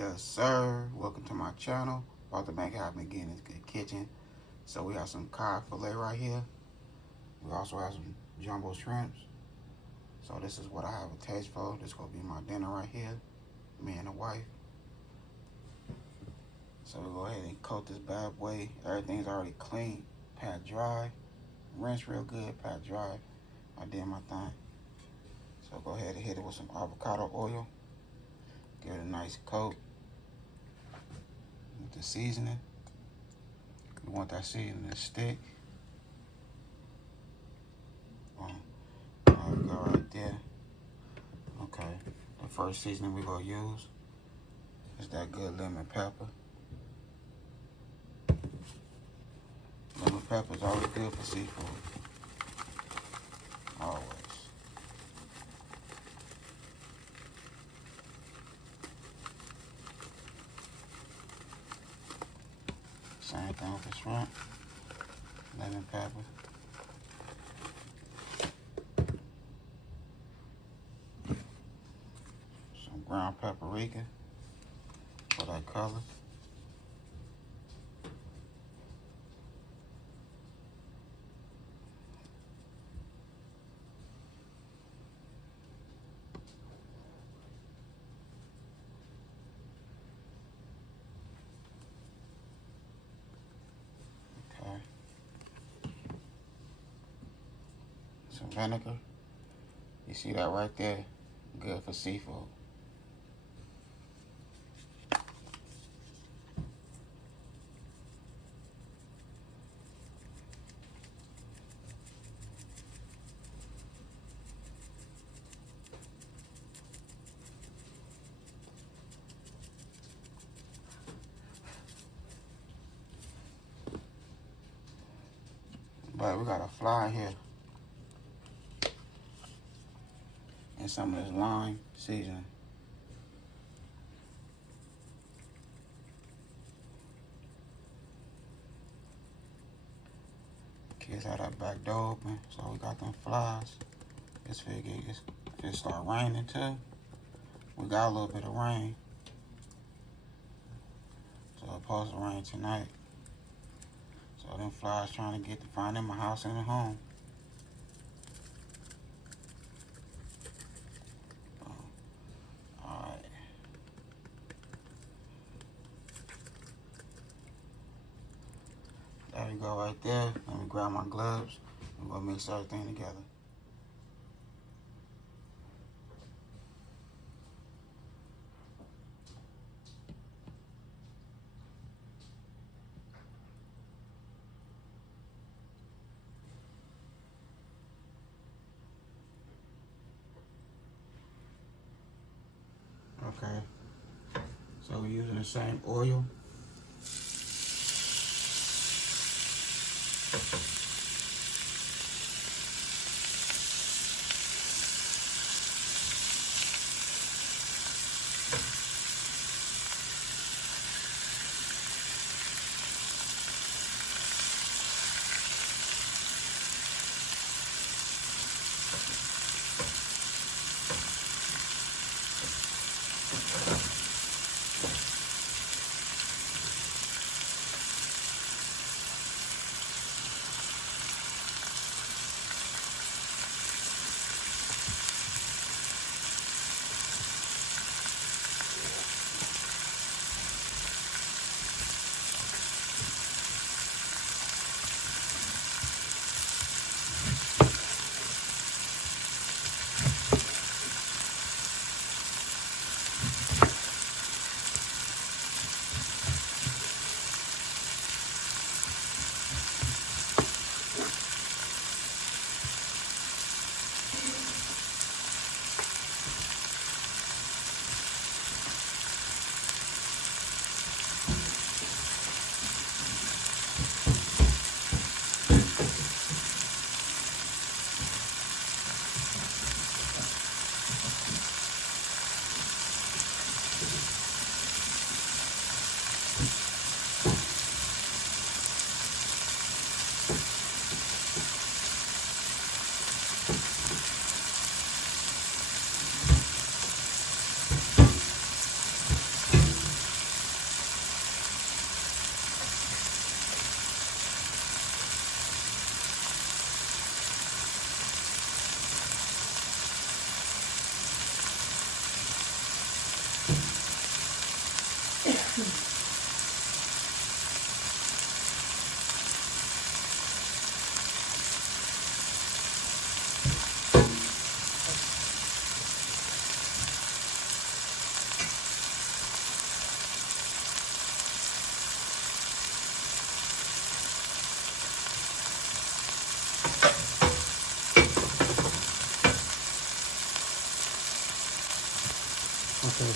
Yes, sir. Welcome to my channel. About to make happen again in the kitchen. So we have some cod fillet right here. We also have some jumbo shrimps. So this is what I have a taste for. This is gonna be my dinner right here. Me and the wife. So we go ahead and coat this bad boy. Everything's already clean, pat dry, rinse real good, pat dry. I did my thing. So go ahead and hit it with some avocado oil. Give it a nice coat with the seasoning. We want that seasoning to stick. There we go right there. Okay, the first seasoning we're gonna use is that good lemon pepper. Lemon pepper is always good for seafood. Always. Same thing with the shrimp. Lemon pepper. Some ground paprika for that color. Some vinegar. You see that right there? Good for seafood. But we got a fly here. And some of this lime seasoning. Kids had that back door open, so we got them flies. If it start raining too, we got a little bit of rain. So it's supposed to rain tonight. So them flies trying to find them a house and a home. There we go right there. Let me grab my gloves. We're gonna mix everything together. Okay. So we're using the same oil.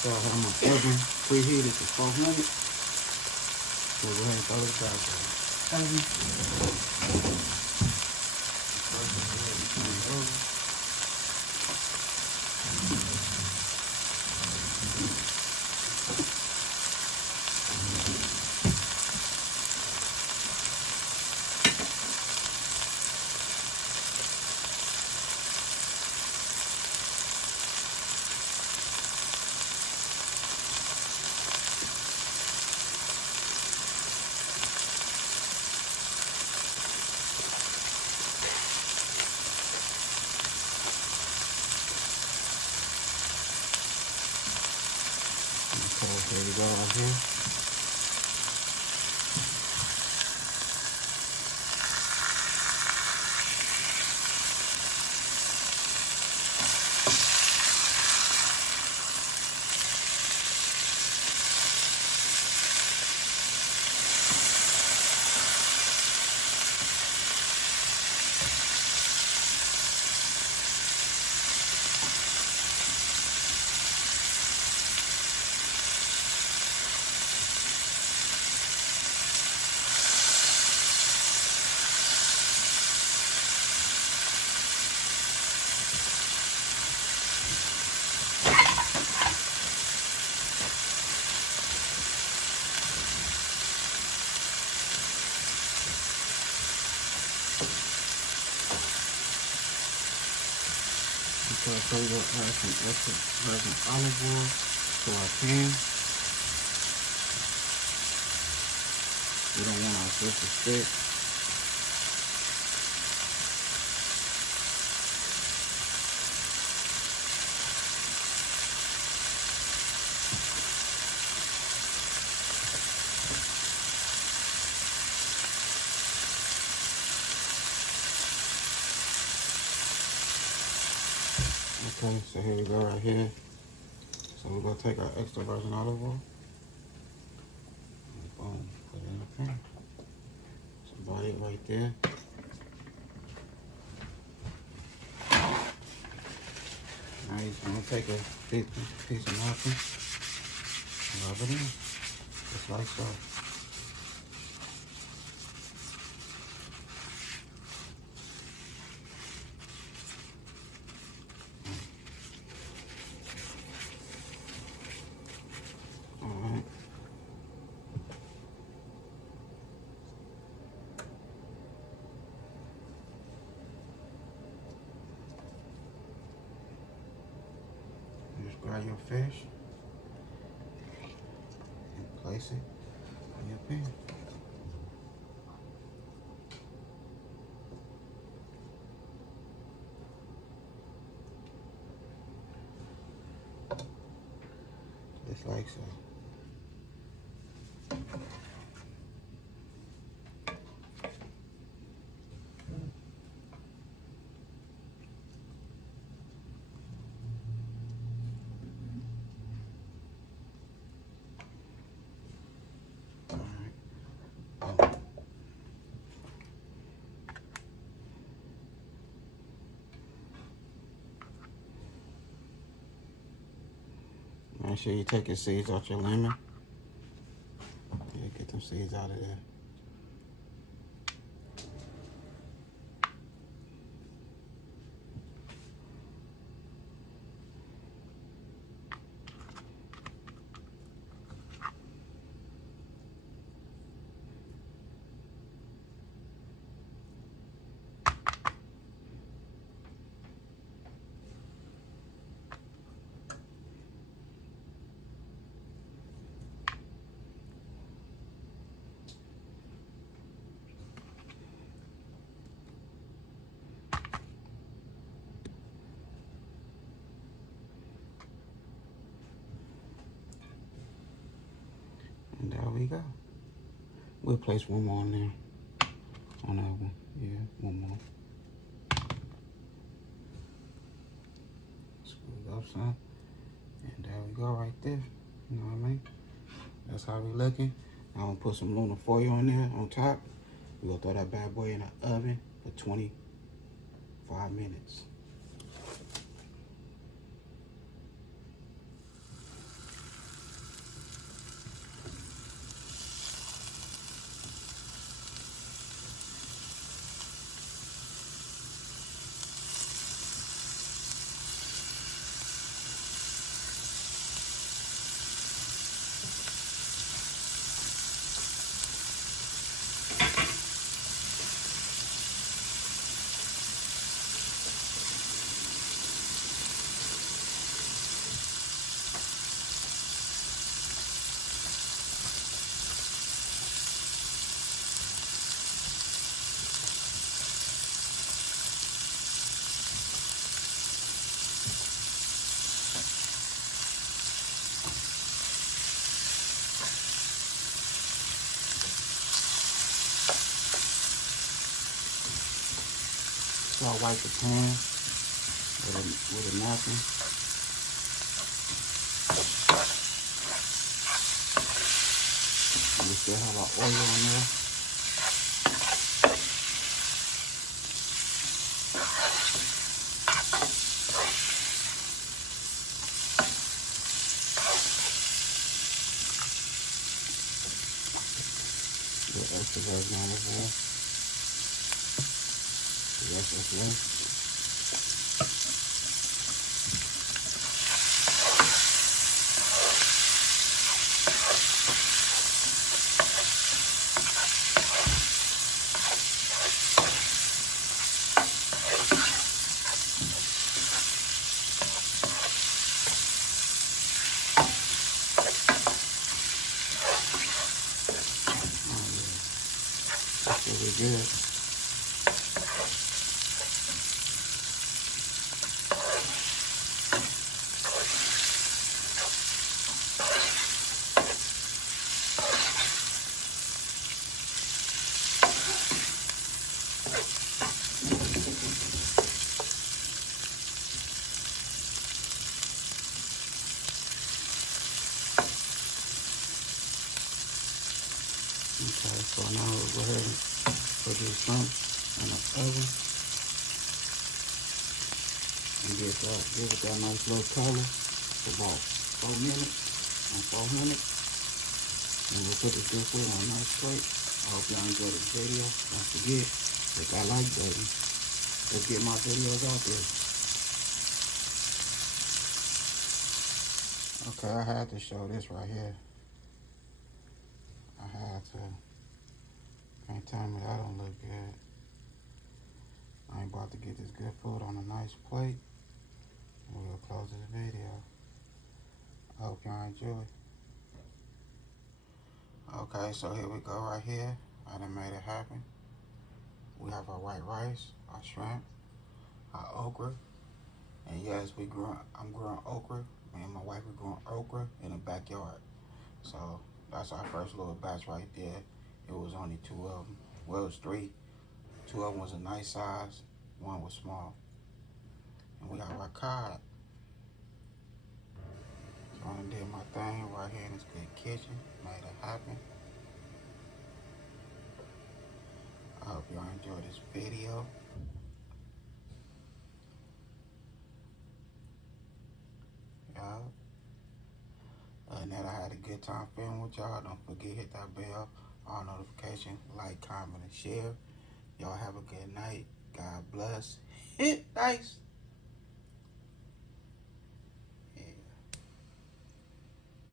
So I have my oven preheated to 400. So go ahead and throw this back there. Here we go right here. So we're going to add some extra virgin olive oil to our pan. We don't want our fish to stick. Okay, so here we go right here. So we're going to take our extra virgin olive oil. Boom, put it in the pan. So about it right there. Now you're going to take a big piece of napkin and rub it in, just like so. Alright. Just grab your fish and place it in your pan. Just like so. Make sure you take your seeds out your lemon. Yeah, get them seeds out of there. And there we go. We'll place one more in there. On that one. Yeah, one more. Squeeze up some. And there we go right there. You know what I mean? That's how we looking. I'm gonna put some aluminum foil on there on top. We're gonna throw that bad boy in the oven for 25 minutes. sure I wipe the pan with a napkin. And we still have our oil in there. The extra virgin olive oil. The rest is left. Really good. Okay, so now we'll go ahead and put these shrimp in the oven and give it that nice little color for about 4 minutes and 400. And we'll put this good food on a nice plate. I hope y'all enjoyed this video. Don't forget, hit that like button. Let's get my videos out there. Okay, I had to show this right here. I had to. Can't tell me that don't look good. I ain't about to get this good food on a nice plate. And we'll close this video. I hope y'all enjoy. Okay, so here we go right here. I done made it happen. We have our white rice, our shrimp, our okra. And yes, I'm growing okra. Me and my wife are growing okra in the backyard. So that's our first little batch right there. It was only 2 of them. Well, it was 3. 2 of them was a nice size. 1 was small. And we have our cod. So I done did my thing right here in this good kitchen. Made it happen. I hope y'all enjoyed this video. And that I had a good time filming with y'all. Don't forget, hit that bell, all notifications, like, comment, and share. Y'all have a good night. God bless. Nice.